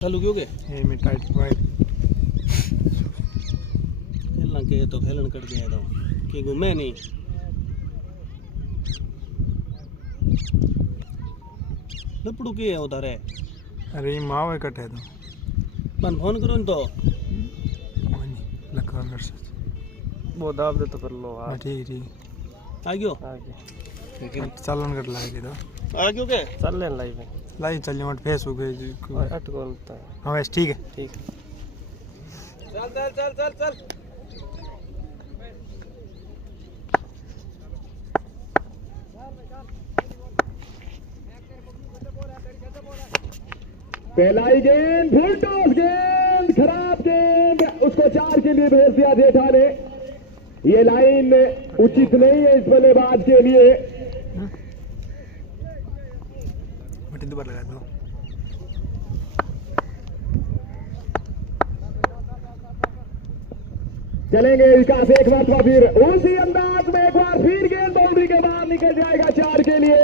चालू क्यों के ये में टाइट वाइट खेलना के तो खेलन कर दिया तो कि घूमे नहीं लपड़ू के है उधर है। अरे ये माव है कटे तो मन फोन करो न तो लखा मेरे से वो दाब दे तो कर लो आप। ठीक ठीक आ गयो आगे लेकिन चालन कर लागे तो आ गयो के चल ले लाइव में लाइव चल मत फेसबुक पे और अटकोलता है। हां बस ठीक है ठीक है। चल चल चल चल चल पहलाई गेंद फुल टॉस गेंद खराब गेंद उसको 4 के लिए भेज दिया जेठा ने। ये लाइन उचित नहीं है इस बल्लेबाज के लिए। बटन दोबारा लगा दो चलेंगे विकास एक बार तो फिर उसी अंदाज में एक बार फिर गेंद बाउंड्री के बाहर निकल जाएगा 4 के लिए।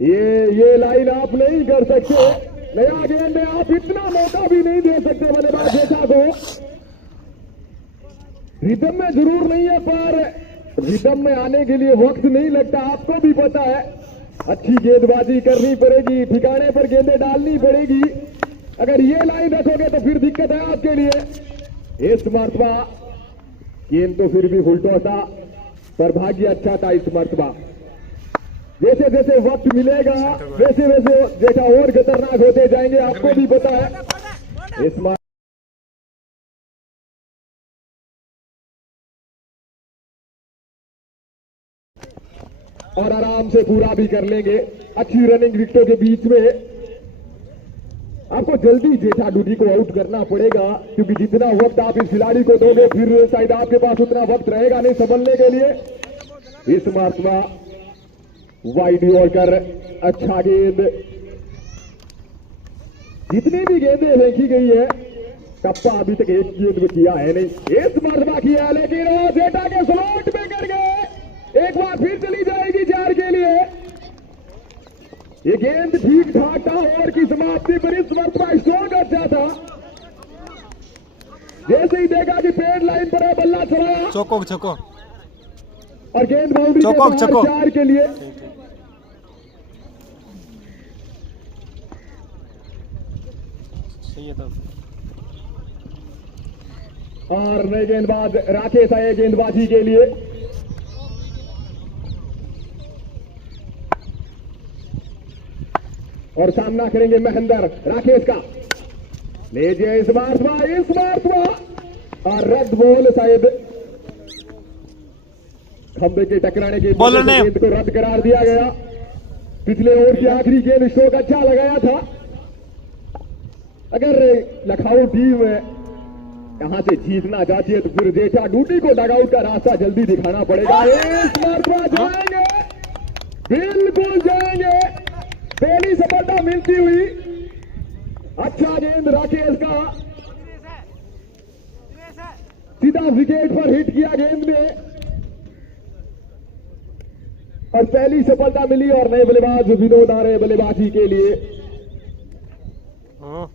ये लाइन आप नहीं कर सकते। नया गेंद में आप इतना मौका भी नहीं दे सकते बल्लेबाज जेठा को। रिदम में जरूर नहीं है पर रिदम में आने के लिए वक्त नहीं लगता, आपको भी पता है। अच्छी गेंदबाजी करनी पड़ेगी, ठिकाने पर गेंदें डालनी पड़ेगी। अगर ये लाइन रखोगे तो फिर दिक्कत है आपके लिए। इस मर्तबा गेंद तो फिर भी उल्टो था पर भाग्य अच्छा था इस मर्तबा। जैसे जैसे वक्त मिलेगा वैसे वैसे जेठा और खतरनाक होते जाएंगे, आपको भी पता है। इस और आराम से पूरा भी कर लेंगे। अच्छी रनिंग विकेटों के बीच में आपको जल्दी जेठा डूडी को आउट करना पड़ेगा, क्योंकि जितना वक्त आप इस खिलाड़ी को दोगे फिर शायद आपके पास उतना वक्त रहेगा नहीं संभलने के लिए। इस मर्तबा वाइड यॉर्कर अच्छा गेंद। जितनी भी गेंदें फेंकी गई है टप्पा अभी तक एक गेंद में किया है नहीं। इस मर्तबा किया लेकिन वो जेठा के स्लॉट में कर गए। एक बार फिर चली जाएगी 4 के लिए। ये गेंद ठीक ठाक था ओवर की समाप्ति पर इस मर्तबा स्ट्रोक अच्छा था। जैसे ही देखा कि पेड़ लाइन पर है बल्ला चलाया चौको चौको और गेंद बाउंड्री के चौको, बाहर चौको। 4 के लिए। सही है। तब और नए गेंदबाज राकेश आए गेंदबाजी के लिए। और सामना करेंगे महेंद्र राकेश का। लीजिए इस मर्तबा और रद्द बॉल शायद खंबे के टकराने के बॉलर ने गेंद को रद्द करार दिया गया। पिछले ओवर की आखिरी गेंद स्ट्रोक अच्छा लगाया था। अगर लखनऊ टीम यहां से जीतना चाहती है तो फिर जेठा डूडी को डगआउट का रास्ता जल्दी दिखाना पड़ेगा। इस मर्तबा जाएंगे, बिल्कुल जाएंगे। पहली सफलता मिलती हुई। अच्छा गेंद राकेश का, सीधा विकेट पर हिट किया गेंद ने और पहली सफलता मिली। और नए बल्लेबाज विनोद आ रहे बल्लेबाजी के लिए। हाँ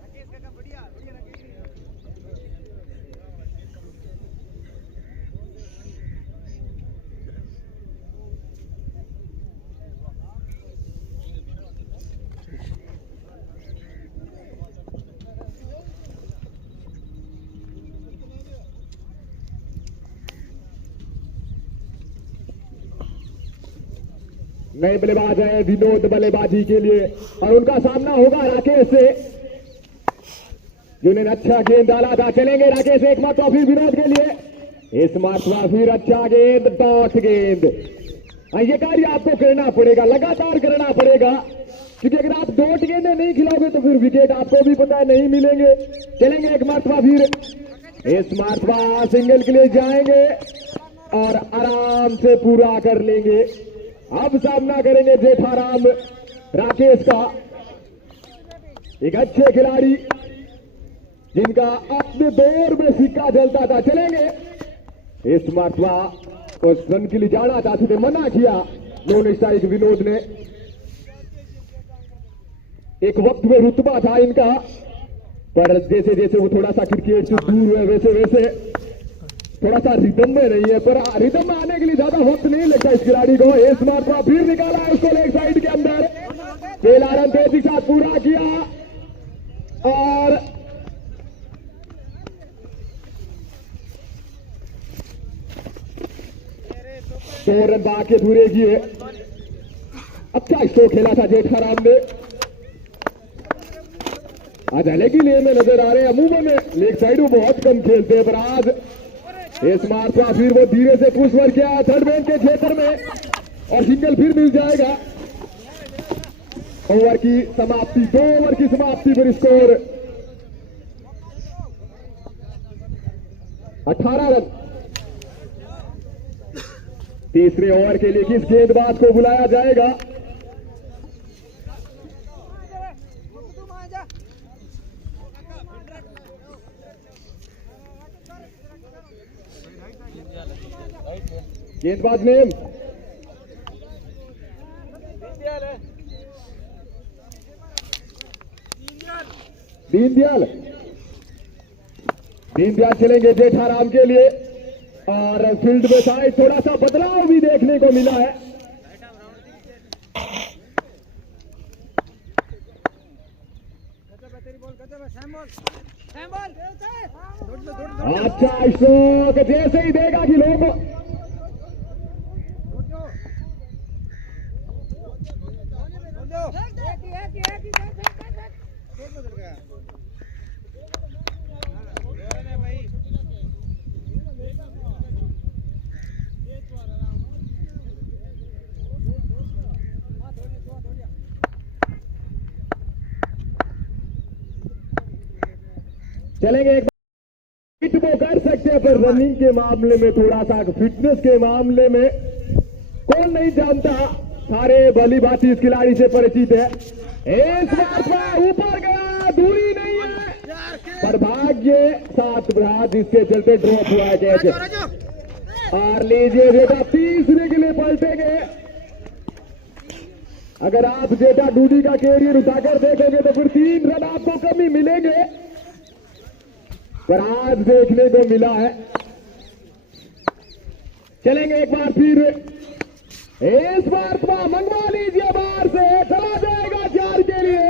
नए बल्लेबाज हैं विनोद बल्लेबाजी के लिए और उनका सामना होगा राकेश से, जिन्होंने अच्छा गेंद डाला था। चलेंगे राकेश एक मरतबा फिर विनोद के लिए। इस मरतबा फिर अच्छा गेंद, डॉट गेंद। ये कार्य आपको करना पड़ेगा, लगातार करना पड़ेगा, क्योंकि अगर आप डॉट गेंदें नहीं खिलाओगे तो फिर विकेट आपको भी पता है नहीं मिलेंगे। चलेंगे एक मरतबा फिर। इस मरतबा सिंगल के लिए जाएंगे और आराम से पूरा कर लेंगे। अब सामना करेंगे जेठाराम राकेश का, एक अच्छे खिलाड़ी जिनका अपने दौर में सिक्का जलता था। चलेंगे इस मरतबा उस रन के लिए जाना चाहते थे, मना किया नॉन स्ट्राइक विनोद ने। एक वक्त में रुतबा था इनका, पर जैसे जैसे वो थोड़ा सा क्रिकेट से दूर हुए वैसे वैसे थोड़ा सा रिदम में नहीं है। पर रिदम में आने के लिए ज्यादा वक्त नहीं लगता इस खिलाड़ी को। एस मारता फिर निकाला है उसको लेग साइड के अंदर, पहला रन तेजी के साथ पूरा किया और दो रन बाकी पूरे किए। अच्छा स्ट्रोक खेला था जेठाराम ने। आज अलग ही लेन में नजर आ रहे हैं। अमूमन लेग साइड में बहुत कम खेलते हैं, पर आज इस मार्च का फिर वो धीरे से पुश वर किया थर्ड मैन के क्षेत्र में और सिंगल फिर मिल जाएगा। ओवर की समाप्ति, 2 ओवर की समाप्ति पर स्कोर 18 रन। तीसरे ओवर के लिए किस गेंदबाज को बुलाया जाएगा? गेंदबाज नेम दीनदयाल। दीनदयाल चलेंगे जेठाराम के लिए और फील्ड में शायद थोड़ा सा बदलाव भी देखने को मिला है। अच्छा स्ट्रोक जैसे ही देगा कि लोग चलेंगे। एक फिट वो कर सकते हैं, पर रनिंग के मामले में थोड़ा सा, फिटनेस के मामले में कौन नहीं जानता, सारे भली भांति इस खिलाड़ी से परिचित है। इस बार ऊपर गया, दूरी नहीं है, पर भाग्य साथ रहा जिसके चलते ड्रॉप हुआ है कैच। और लीजिए बेटा, तीसरे के लिए पलटेंगे। अगर आप जेठा डूडी का कैरियर उठाकर देखेंगे तो फिर 3 रन आपको कमी मिलेंगे, पर आज देखने को मिला है। चलेंगे एक बार फिर, इस बार तो मंगवा लीजिए बाहर से, चला जाएगा 4 के लिए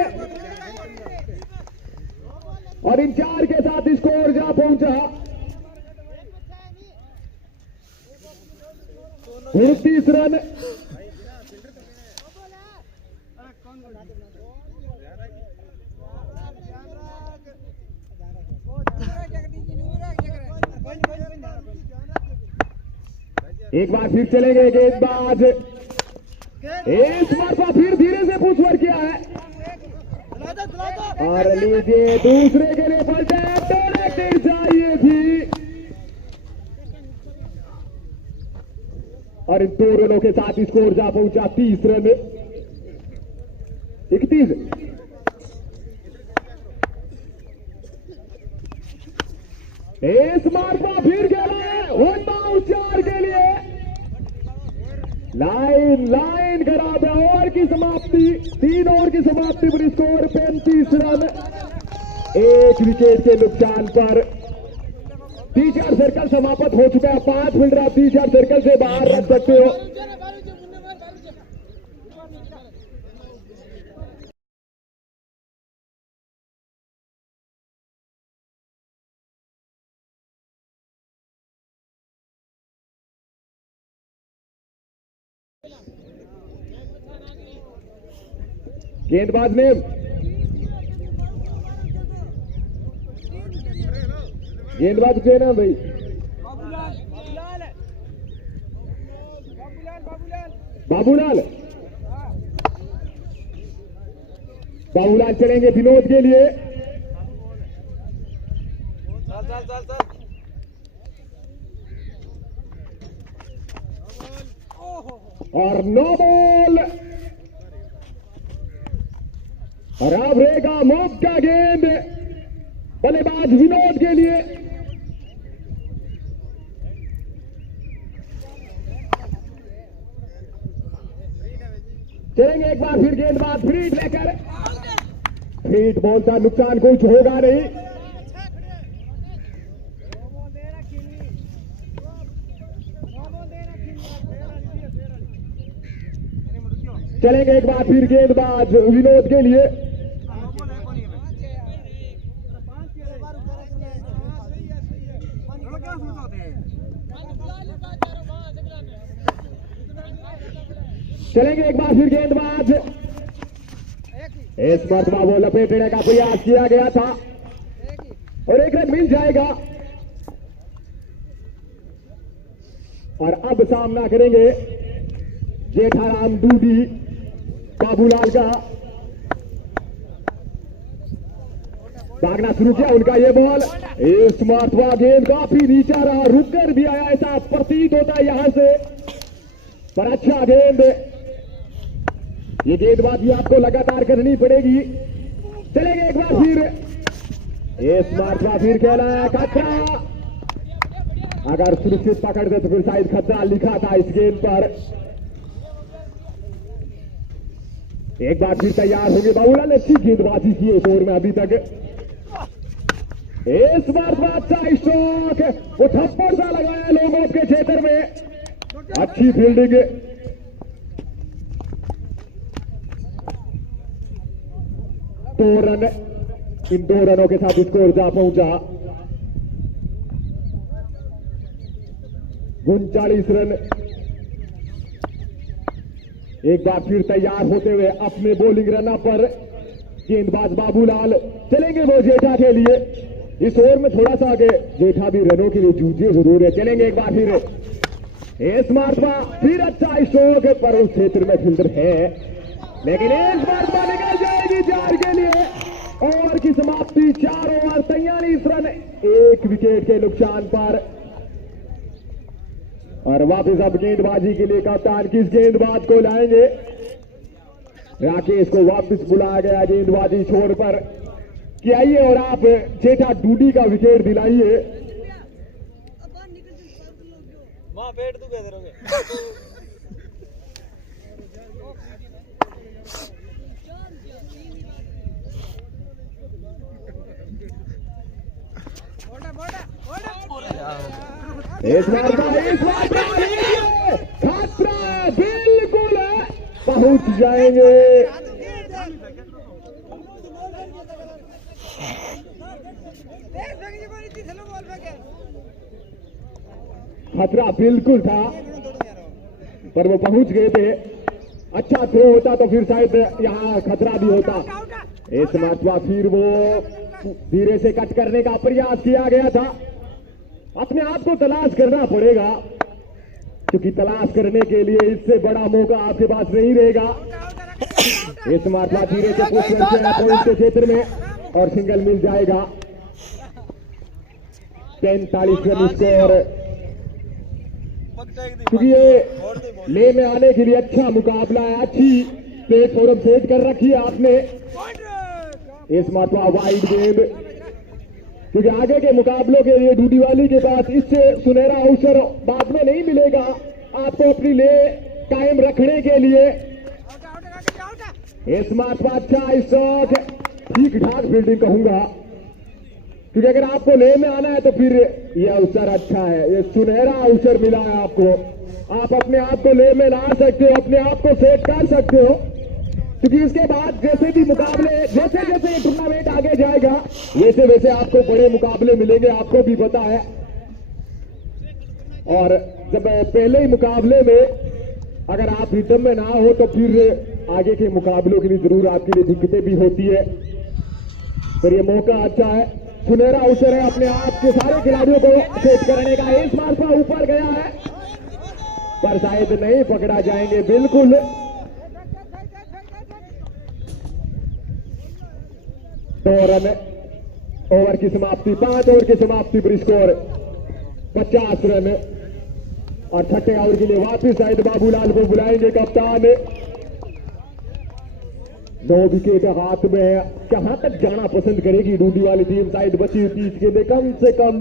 और इन 4 के साथ स्कोर जा पहुंचा 29 रन। एक बार फिर चलेंगे गेंदबाज, इस बार तो फिर धीरे से पुशवर किया है और लीजिए दूसरे के लिए पलटे, डोनेटिव चाहिए थी और इन 2 रनों के साथ स्कोर जा पहुंचा 30 रन 31। इस मार्फा फिर खेला है 1 बाउंस 4 के लिए। लाइन खराब है। ओवर की समाप्ति, 3 ओवर की समाप्ति पर स्कोर 35 रन 1 विकेट के नुकसान पर। टीचर सर्कल समाप्त हो चुका है। 5 फील्डर आप टीचर सर्कल से बाहर रख सकते हो। गेंदबाज ने गेंदबाज के ना भाई बाबूलाल चलेंगे विनोद के लिए और 9 बॉल और अब रहेगा मौका गेंद बल्लेबाज विनोद के लिए। चलेंगे एक बार फिर गेंदबाज फ्रीड लेकर फेट बॉल था, नुकसान कुछ होगा नहीं। चलेंगे एक बार फिर गेंदबाज विनोद के लिए। चलेंगे एक बार फिर गेंदबाज। इस मरतबा वो लपेटने का प्रयास किया गया था और एक रन मिल जाएगा। और अब सामना करेंगे जेठाराम डूडी बाबूलाल का। भागना शुरू किया उनका ये बॉल। इस मरतबा गेंद काफी नीचा रहा, रुक कर भी आया ऐसा प्रतीत होता है यहां से, पर अच्छा गेंद। ये गेंदबाजी आपको लगातार करनी पड़ेगी। चलेंगे एक बार फिर। इस मरतबा फिर खेला है खतरा। अगर सुरक्षित पकड़ते तो फिर शायद खतरा लिखा था इस गेंद पर। एक बार फिर तैयार होंगे बाबूलाल। अच्छी गेंदबाजी की इस ओवर में अभी तक। इस बार अच्छा स्ट्रोक, वो थप्पड़ सा लगाया लोगों के क्षेत्र में। अच्छी फील्डिंग। दो रन, इन 2 रनों के साथ स्कोर जा पहुंचा 39 रन। एक बार फिर तैयार होते हुए अपने बॉलिंग रन पर गेंदबाज बाबूलाल। चलेंगे वो जेठा के लिए। इस ओवर में थोड़ा सा आगे जेठा भी रनों के लिए जूझे जरूर है। चलेंगे एक बार फिर। इस मरतबा फिर अच्छा स्ट्रोक, पर उस क्षेत्र में फील्डर है, लेकिन इस मरतबा निकल जाएगी 4 के लिए। ओवर की समाप्ति 4 ओवर 43 रन 1 विकेट के नुकसान पर। और वापस अब गेंदबाजी के लिए कप्तान किस गेंदबाज को लाएंगे? राकेश को वापस बुलाया गया गेंदबाजी छोर पर कि आइए और आप जेठा डूडी का विकेट दिलाइए। वहां बैठ तू कैसे रहोगे? इस बार खतरा बिल्कुल पहुंच जाएंगे। खतरा बिल्कुल था, पर वो पहुंच गए थे। अच्छा थ्रो होता तो फिर शायद यहाँ खतरा भी होता। इस मरतबा फिर वो धीरे से कट करने का प्रयास किया गया था। अपने आप को तलाश करना पड़ेगा, क्योंकि तलाश करने के लिए इससे बड़ा मौका आपके पास नहीं रहेगा। इस मरतबा धीरे से पॉइंट के क्षेत्र में और सिंगल मिल जाएगा। 45 रन स्कोर। क्योंकि ये ले में आने के लिए अच्छा मुकाबला है, अच्छी प्लेटफॉर्म सेट कर रखी है आपने। इस मरतबा वाइड गेंद, क्योंकि आगे के मुकाबलों के लिए डूडी वाली के पास इससे सुनहरा अवसर बाद में नहीं मिलेगा आपको अपनी ले कायम रखने के लिए। इस मरतबा अच्छा स्ट्रोक, ठीक ठाक फील्डिंग कहूंगा, क्योंकि अगर आपको ले में आना है तो फिर यह अवसर अच्छा है, ये सुनहरा अवसर मिला है आपको। आप अपने आप को ले में ला सकते हो, अपने आप को सेट कर सकते हो, क्योंकि इसके बाद जैसे भी मुकाबले, जैसे जैसे ये टूर्नामेंट आगे जाएगा वैसे वैसे आपको बड़े मुकाबले मिलेंगे, आपको भी पता है। और जब पहले ही मुकाबले में अगर आप रिदम में ना हो तो फिर आगे के मुकाबलों के लिए जरूर आपके लिए दिक्कतें भी होती है। पर ये मौका अच्छा है, सुनहरा अवसर है अपने आप के सारे खिलाड़ियों को सेट करने का। इस मार्फा ऊपर गया है, पर शायद नहीं पकड़ा जाएंगे। बिल्कुल 2 रन। ओवर की समाप्ति, 5 ओवर की समाप्ति पर स्कोर 50 रन। और छठे ओवर के लिए वापिस शायद बाबूलाल को बुलाएंगे कप्तान। 9 विकेट हाथ में है, कहां तक जाना पसंद करेगी डूडी वाली टीम? शायद बची 30 के लिए कम से कम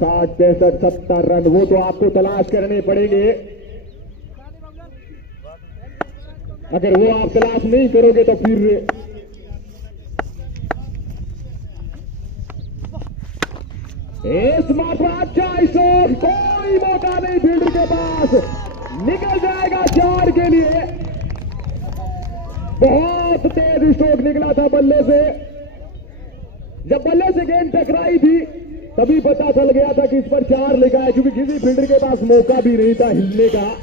60, 65, 70 रन, वो तो आपको तलाश करने पड़ेंगे। अगर वो आप तलाश नहीं करोगे तो फिर इस मात्रा अच्छा स्ट्रोक, कोई मौका नहीं फील्डर के पास, निकल जाएगा 4 के लिए। बहुत तेज स्ट्रोक निकला था बल्ले से। जब बल्ले से गेंद टकराई थी तभी पता चल गया था कि इस पर 4 लिखा है, क्योंकि किसी फील्डर के पास मौका भी नहीं था हिलने का।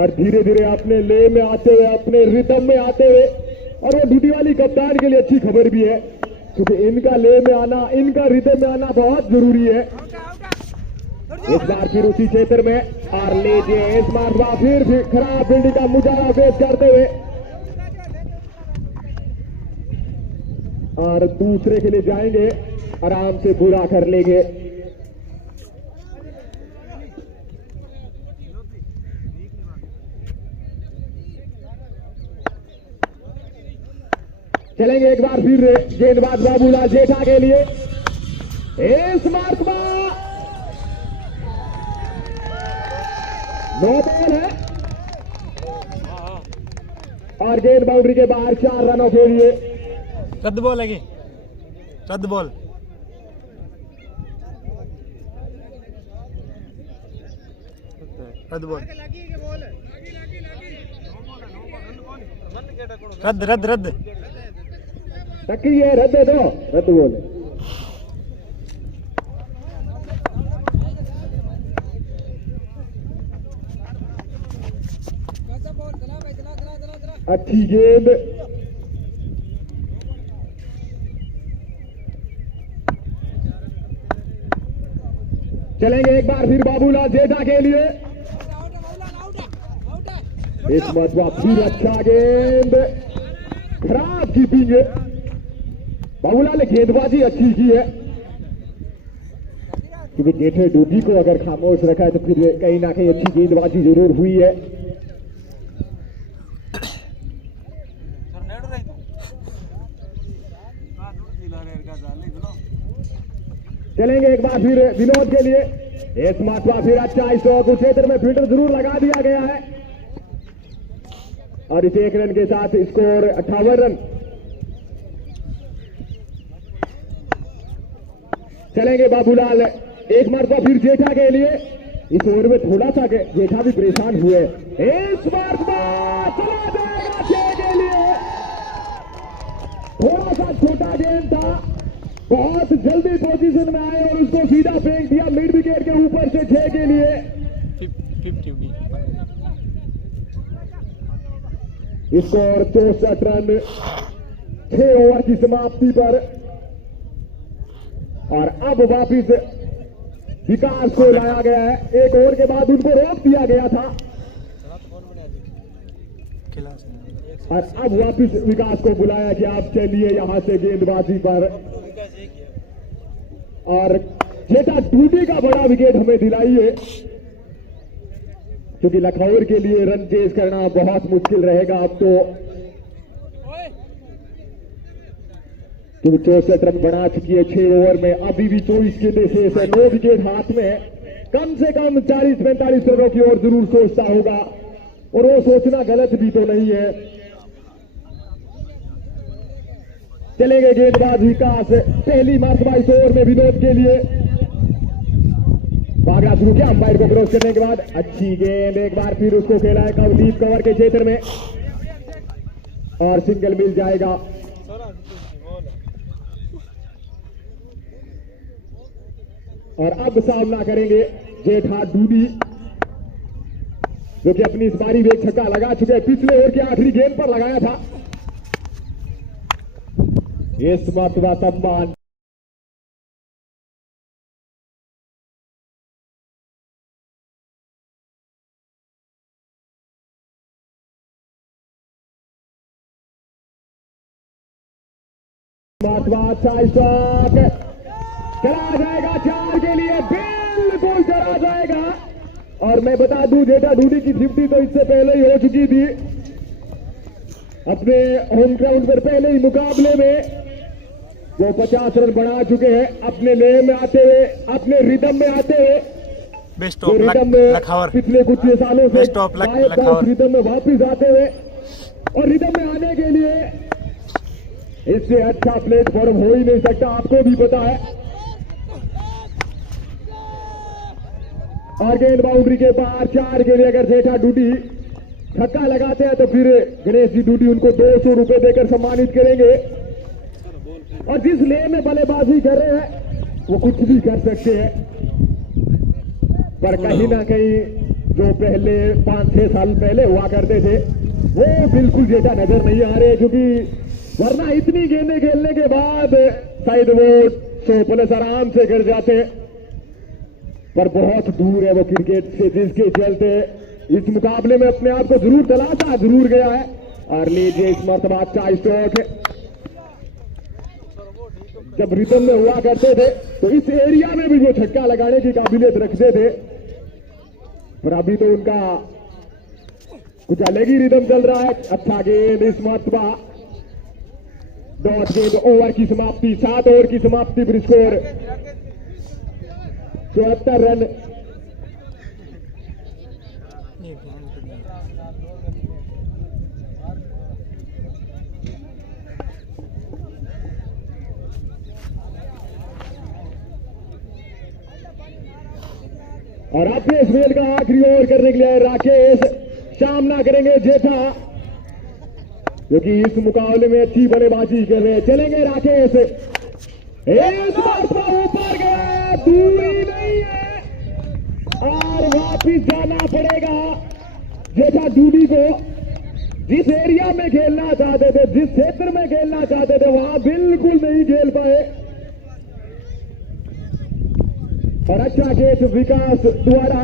और धीरे धीरे अपने ले में आते हुए, अपने रिदम में आते हुए, और वो ड्यूटी वाली कप्तान के लिए अच्छी खबर भी है, क्योंकि इनका ले में आना, इनका रिदम में आना बहुत जरूरी है। इस बार फिर उसी क्षेत्र में और लीजिए, इस बार फिर खराब फील्डिंग का मुजाहरा पेश करते हुए और दूसरे के लिए जाएंगे, आराम से पूरा कर लेंगे। चलेंगे एक बार फिर गेंदबाज बाबूलाल जेठा के लिए। इस मार्क में 9 बॉल है और गेंद बाउंड्री के बाहर 4 रनों के लिए। रद्द बॉल है, रद्द बॉल। रद्द बॉल, रद्द रद्द रद्द टक्की है, रद्द दो, रद्द बोल। अच्छी गेंद, चलेंगे एक बार फिर बाबूलाल जेठा के लिए। इस मरतबा फिर अच्छा गेंद, खराब कीपिंग। बाबूलाल ने गेंदबाजी अच्छी की है, क्योंकि जेठे डूबी को अगर खामोश रखा है तो फिर कहीं ना कहीं अच्छी गेंदबाजी जरूर हुई है। चलेंगे एक बार फिर विनोद के लिए। इस मरतबा फिर अच्छा स्ट्रोक, उस क्षेत्र में फील्डर जरूर लगा दिया गया है और इस 1 रन के साथ स्कोर 58 रन। चलेंगे बाबूलाल एक मरतबा फिर जेठा के लिए। इस ओवर में थोड़ा सा जेठा भी परेशान हुए। इस मरतबा चला जाएगा 6 के लिए। थोड़ा सा छोटा गेंद था, बहुत जल्दी पोजीशन में आए और उसको सीधा फेंक दिया मिड विकेट के ऊपर से 6 के लिए। 50 स्कोर 64 रन 6 ओवर की समाप्ति पर। और अब वापिस विकास को लाया गया है। 1 ओवर के बाद उनको रोक दिया गया था और अब वापिस विकास को बुलाया कि आप चलिए यहां से गेंदबाजी पर। और जेठा टूटी का बड़ा विकेट हमें दिलाई है, क्योंकि लखनऊ के लिए रन चेज करना बहुत मुश्किल रहेगा अब तो, क्योंकि 64 रन बना चुकी है 6 ओवर में। अभी भी 24 गेंदें शेष है, 9 विकेट हाथ में। कम से कम 40-45 रनों की ओर जरूर सोचता होगा और वो सोचना गलत भी तो नहीं है। चलेंगे गेंदबाज विकास, पहली मरतबा इस ओवर में विनोद के लिए। भागना शुरू किया अंपायर को क्रॉस करने के बाद। अच्छी गेंद, एक बार फिर उसको खेला है डीप कवर के क्षेत्र में और सिंगल मिल जाएगा। और अब सामना करेंगे जेठा डूडी, जो कि अपनी इस बारी में एक छक्का लगा चुके हैं। पिछले ओवर की आखिरी गेंद पर लगाया था। इस मरतबा सम्मान अच्छा शॉट चला जाएगा 4 के लिए, बिल्कुल चला जाएगा। और मैं बता दूं जेठा डूडी की 50 तो इससे पहले ही हो चुकी थी अपने होम ग्राउंड पर। पहले ही मुकाबले में वो 50 रन बना चुके हैं अपने लेह में आते हुए, अपने रिदम में आते हुए। बेस्ट ऑफ रिदम में लखनऊ पिछले कुछ सालों से बेस्ट ऑफ लखनऊ रिदम में वापिस आते हुए और रिदम में आने के लिए इससे अच्छा प्लेटफॉर्म हो ही नहीं सकता, आपको भी पता है। और गेंद बाउंड्री के बाहर 4 के लिए अगर जेठा डूडी छक्का लगाते हैं तो फिर गणेश जी डूडी उनको 200 रुपए देकर सम्मानित करेंगे। और जिस लेन में बल्लेबाजी कर रहे हैं वो कुछ भी कर सकते हैं, पर कहीं ना कहीं जो पहले 5-6 साल पहले हुआ करते थे वो बिल्कुल जेठा नजर नहीं आ रहे, क्योंकि वरना इतनी गेंदें खेलने के बाद शायद वो 100 प्लस आराम से गिर जाते, पर बहुत दूर है वो क्रिकेट से, जिसके चलते इस मुकाबले में अपने आप को जरूर तलाशा जरूर गया है। और लीजिए इस मरतबा अच्छा स्ट्रोक, जब रिदम में हुआ करते थे तो इस एरिया में भी वो छक्का लगाने की काबिलियत रखते थे, पर अभी तो उनका कुछ अलग ही रिदम चल रहा है। अच्छा गेंद इस मरतबा, डॉट गेंद, ओवर की समाप्ति, 7 ओवर की समाप्ति पर स्कोर 74 रन। और अपने इस खेल का आखिरी ओवर करने के लिए राकेश सामना करेंगे जेठा, जो कि इस मुकाबले में अच्छी बल्लेबाजी कर रहे हैं। चलेंगे राकेश, इस बार ऊपर गया, दूरी नहीं है और वापिस जाना पड़ेगा जेठा डूडी को। जिस एरिया में खेलना चाहते थे, जिस क्षेत्र में खेलना चाहते थे, वहां बिल्कुल नहीं खेल पाए। और अच्छा कैच विकास द्वारा,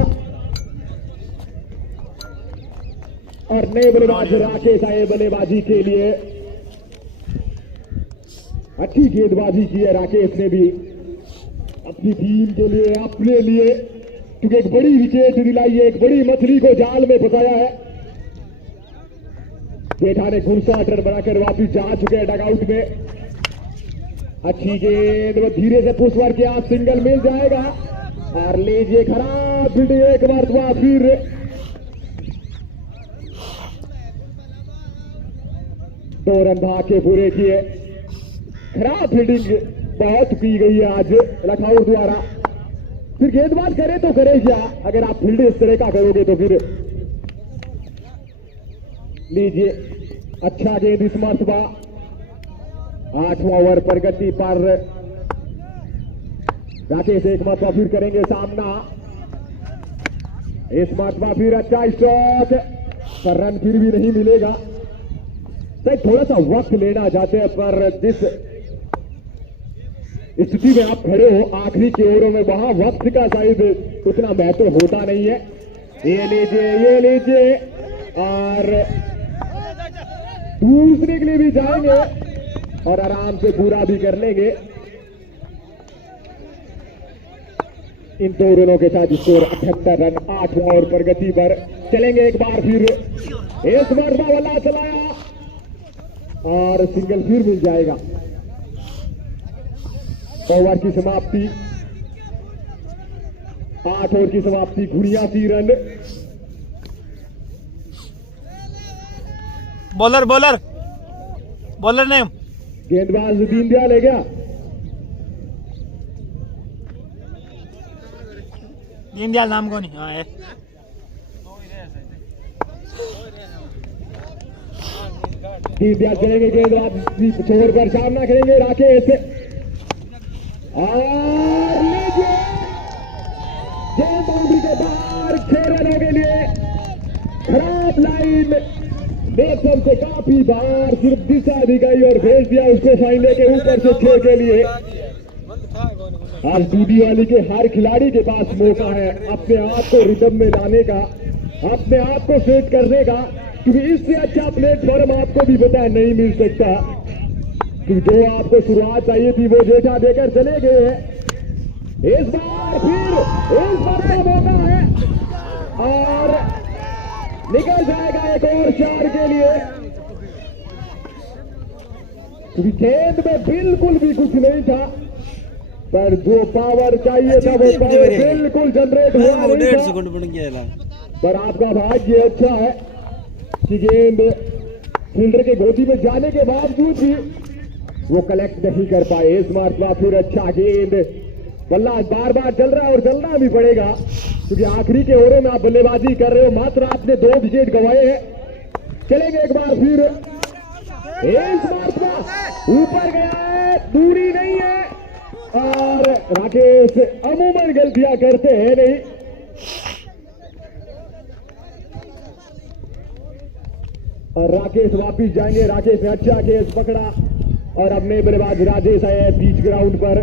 और नए बल्लेबाज राकेश आए बल्लेबाजी के लिए। अच्छी गेंदबाजी की है राकेश ने भी अपनी टीम के लिए, अपने लिए, क्योंकि एक बड़ी विकेट दिलाई है, एक बड़ी मछली को जाल में फंसाया है। जेठा ने 59 रन बनाकर वापिस जा चुके हैं डगआउट में। अच्छी गेंद, वो धीरे से पुश वर्क किया, सिंगल मिल जाएगा। और लीजिए खराब फील्डिंग एक बार तो फिर दो रन भाग के पूरे किए। खराब फील्डिंग बहुत की गई है आज लखनऊ द्वारा। फिर गेंदबाज करे तो करे क्या, अगर आप फील्ड इस तरह का करोगे तो फिर। लीजिए अच्छा गेंद इस मरतबा, 8वां ओवर प्रगति पर राकेश एक मरतबा फिर करेंगे सामना। इस मरतबा फिर अच्छा स्ट्रोक, पर रन फिर भी नहीं मिलेगा। शायद थोड़ा सा वक्त लेना चाहते हैं, पर जिस स्थिति में आप खड़े हो आखिरी के ओवरों में, वहां वक्त का शायद उतना महत्व होता नहीं है। ये लीजिए और दूसरे के लिए भी जाएंगे और आराम से पूरा भी कर लेंगे। इन 2 रनों के साथ स्कोर 78 रन, 8वां ओवर प्रगति पर। चलेंगे एक बार फिर, इस बार वाला चलाया और सिंगल फिर मिल जाएगा। ओवर की समाप्ति, 8 ओवर की समाप्ति, 89 run. Bowler bowler bowler name गेंदबाज दीनदयाल है क्या? दीनदयाल नाम को नहीं, हाँ है। दीनदयाल चलेंगे, गेंदबाज छोड़कर सामना करेंगे राकेश। और लीजिए गेंद बाउंड्री के बाहर, 6 रनों के लिए। खराब लाइन देखम से काफी बाहर, सिर्फ दिशा दी गई और भेज दिया उसको फाइनल के ऊपर से 6 के लिए। आज डूडी वाली के हर खिलाड़ी के पास मौका है अपने आप को रिदम में लाने का, अपने आप को सेट करने का, क्योंकि इससे अच्छा प्लेटफॉर्म आपको भी पता है नहीं मिल सकता। क्योंकि जो आपको शुरुआत चाहिए थी वो जेठा देकर चले गए हैं। इस बार का मौका है और निकल जाएगा एक और 4 के लिए, क्योंकि गेंद में बिल्कुल भी कुछ नहीं था, पर जो पावर चाहिए था वो पावर बिल्कुल जनरेट हुआ नहीं था। पर आपका भाग्य अच्छा है कि गेंद फील्डर के गोदी में जाने के बावजूद भी वो कलेक्ट नहीं कर पाए। इस मरतबा फिर अच्छा गेंद, बल्ला बार बार चल रहा है और चलना भी पड़ेगा। क्योंकि आखिरी के ओवर में आप बल्लेबाजी कर रहे हो, मात्र आपने 2 विकेट गंवाए हैं। चलेंगे एक बार फिर, इस बार ऊपर गया है, दूरी नहीं है, और राकेश अमूमन गलतियां करते हैं नहीं। और राकेश वापिस जाएंगे। राकेश ने अच्छा केस पकड़ा और अब नए बल्लेबाज राजेश आए बीच ग्राउंड पर।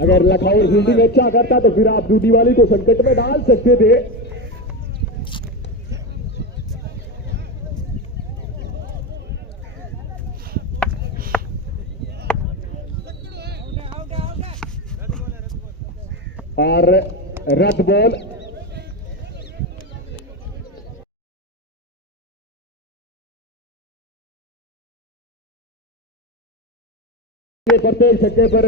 अगर लखनऊ फील्डिंग अच्छा करता तो फिर आप ड्यूटी वाली को संकट में डाल सकते थे। और रद्द बॉल। प्रत्येक छक्के पर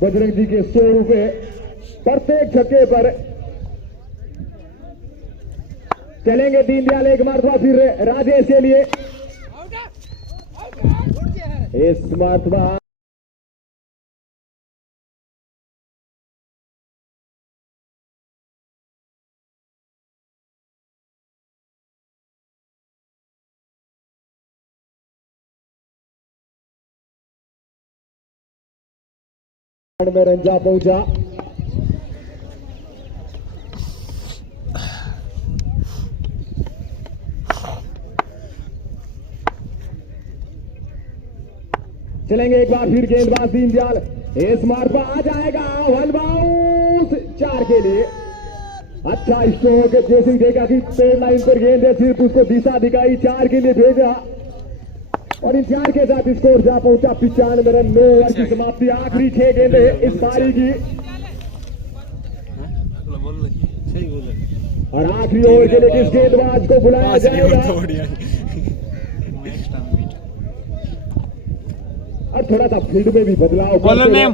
बजरंग जी के 100 रुपए, प्रत्येक छक्के पर। चलेंगे दीनदयाल एक मरतबा फिर राजेश के लिए। इस मरतबा में रंजा पहुंचा। चलेंगे एक बार फिर गेंदबाज दीनदयाल, इस मार पर आ जाएगा 1 बाउंस 4 के लिए। अच्छा स्ट्रोक, जैसे देखा कि 3 लाइन पर गेंद है, सिर्फ उसको दिशा दिखाई, 4 के लिए भेजा और इन 4 के साथ स्कोर जा पहुंचा 95 रन। 9 ओवर की समाप्ति, आखिरी 6 गेंदें इस पारी की सही बोला। और आखिरी ओवर के लिए किस गेंदबाज को बुलाया जाएगा? और थोड़ा सा फील्ड में भी बदलाव। बॉलर नेम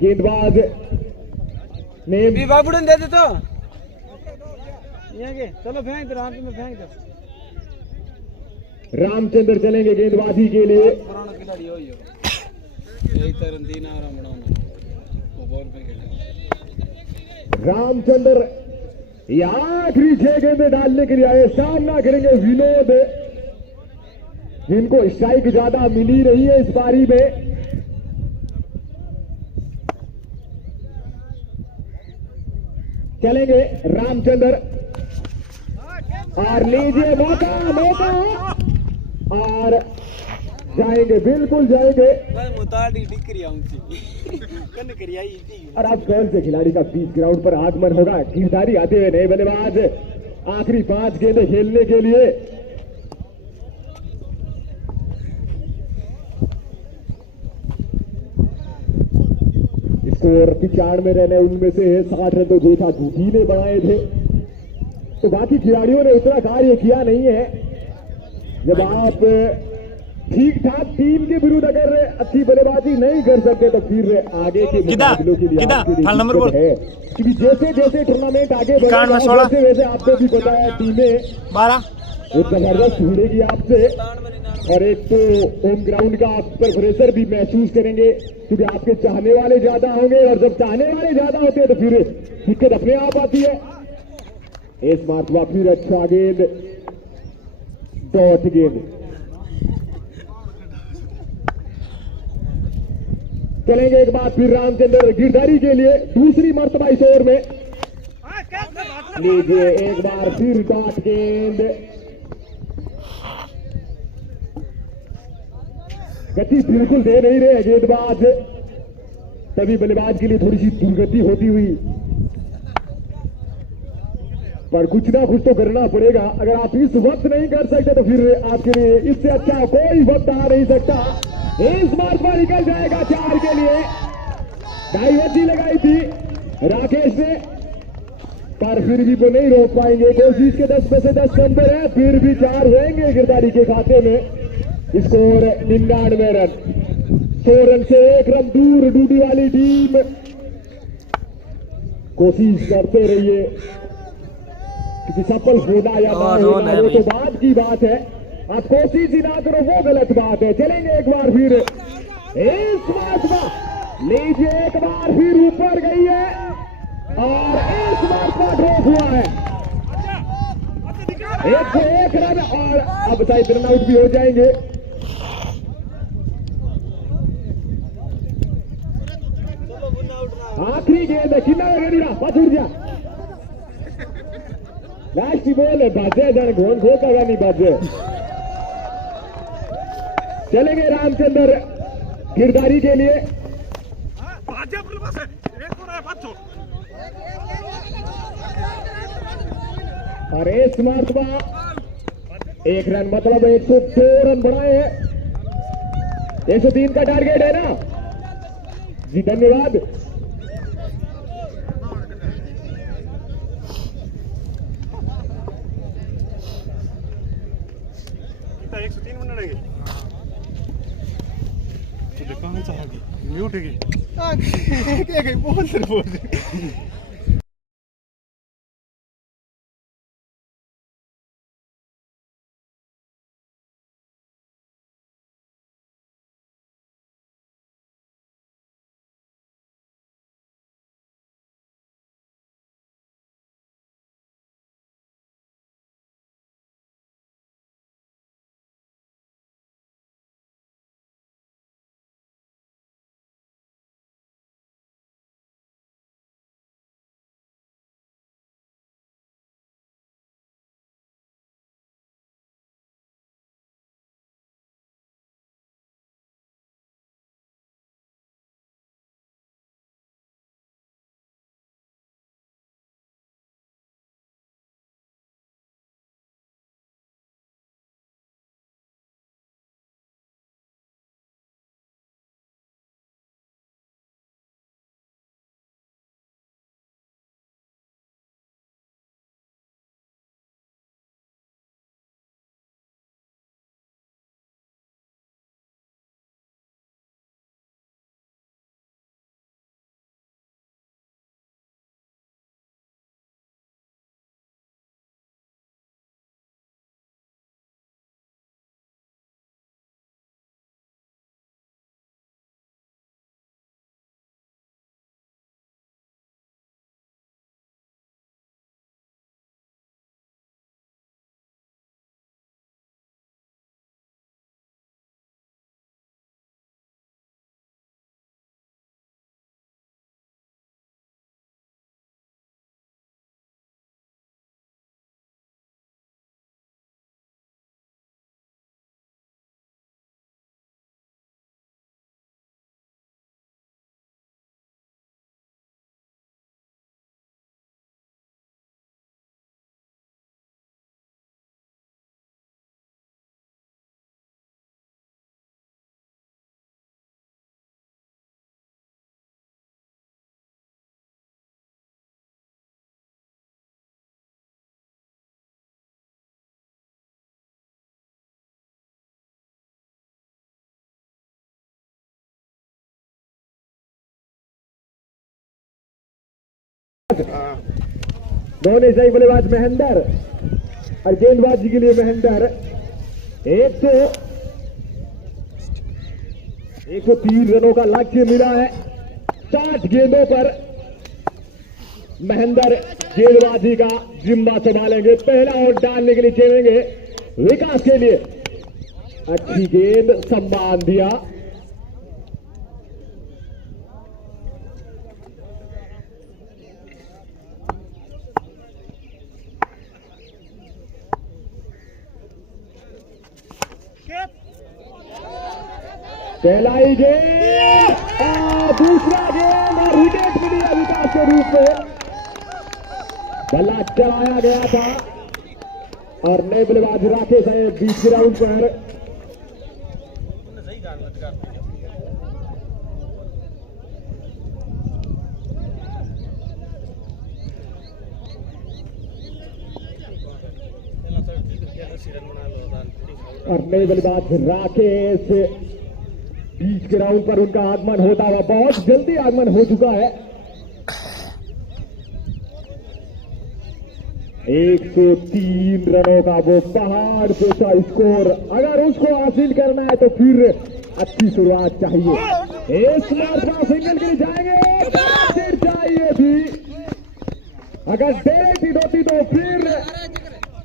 गेंदबाज नेम बाबूडन दे दे तो ये के चलो फेंक दे, राम में फेंक दे। रामचंद्र चलेंगे गेंदबाजी के लिए। पुराना खिलाड़ी हो यही तरह दीन आराम बनाना वो बॉल पे खेले। रामचंद्र ये आखिरी 6 गेंदें डालने के लिए आए। सामना करेंगे विनोद, जिनको स्ट्राइक ज्यादा मिली रही है इस पारी में। चलेंगे रामचंद्र और लीजिए मौका और जाएंगे, बिल्कुल जाएंगे। और अब कौन से खिलाड़ी का बीच ग्राउंड पर आगमन होगा? गिरधारी आते हुए नए बल्लेबाज आखिरी 5 गेंदें खेलने के लिए। स्कोर 95 रन है, उनमें से 60 रन तो जेठा दूधी ने बनाए थे, तो बाकी खिलाड़ियों ने उतना कार्य किया नहीं है। जब आप ठीक ठाक टीम के विरुद्ध अगर अच्छी बल्लेबाजी नहीं कर सकते तो फिर आगे के मुकाबलों के लिए आपके लिए दिक्कत है, क्योंकि जैसे जैसे टूर्नामेंट आगे बढ़ेगा वैसे वैसे आपको भी पता है टीमें 12 एक जबरदस्त भिड़ेगी आपसे। और एक तो होम ग्राउंड का आप पर प्रेशर भी महसूस करेंगे, क्योंकि आपके चाहने वाले ज्यादा होंगे, और जब चाहने वाले ज्यादा होते हैं तो फिर दिक्कत अपने आप आती है। इस मरतबा फिर अच्छा गेंद, डॉट गेंद। चलेंगे एक बार फिर रामचंद्र गिरधारी के लिए दूसरी मरतबा इस ओवर में। लीजिए एक बार फिर डॉट गेंद। गति बिल्कुल दे नहीं रहे गेंदबाज, तभी बल्लेबाज के लिए थोड़ी सी दुर्गति होती हुई, पर कुछ ना कुछ तो करना पड़ेगा। अगर आप इस वक्त नहीं कर सकते तो फिर आपके लिए इससे अच्छा कोई वक्त आ नहीं सकता। इस मार्ग पर निकल जाएगा 4 के लिए। डाइवर्जी लगाई थी राकेश ने, पर फिर भी वो नहीं रोक पाएंगे। कोशिश के 10 में से 10 नंबर है, फिर भी 4 होंगे गिरधारी के खाते में। Score 99 run. 100 रन से 1 रन दूर ड्यूटी वाली टीम। कोशिश करते रहिए, क्योंकि सफल होना या ना होना वो तो बाद की बात है। आप कोशिश ही ना करो, वो गलत बात है। चलेंगे एक बार फिर इस मरतबा, लीजिए एक बार फिर ऊपर गई है और इस मरतबा ड्रॉप हुआ है। 101 रन और अब शायद रन आउट भी हो जाएंगे। आखिरी गेंद है, कितना रेडी रहा, बस उठ जा। लास्ट की बॉल है, बाजे जन घोन खो का नहीं बाजे। चलेंगे रामचंद्र गिरदारी के लिए। और इस मरतबा 1 रन मतलब 102 रन बनाए हैं। 103 का टारगेट है ना जी, धन्यवाद। म्यूट है बोल दोनों सही बल्लेबाज महेंद्र और गेंदबाजी के लिए महेंद्र 103 रनों का लक्ष्य मिला है। 60 गेंदों पर महेंद्र गेंदबाजी का जिम्मा संभालेंगे। पहला आउट डालने के लिए चलेंगे विकास के लिए। अच्छी गेंद, सम्मान दिया। पहलाई गेंद और दूसरा गेंद और विकेट मिली है विकास के रूप में। बल्ला चलाया गया था और नए बल्लेबाज राकेश आए बीच ग्राउंड पर। और नए बल्लेबाज राकेश बीच ग्राउंड पर उनका आगमन होता हुआ, बहुत जल्दी आगमन हो चुका है। 103 रनों का वो पहाड़ जैसा स्कोर, अगर उसको हासिल करना है तो फिर अच्छी शुरुआत चाहिए। एक मार सिंगल के लिए जाएंगे, फिर चाहिए थी, अगर डेढ़ होती तो फिर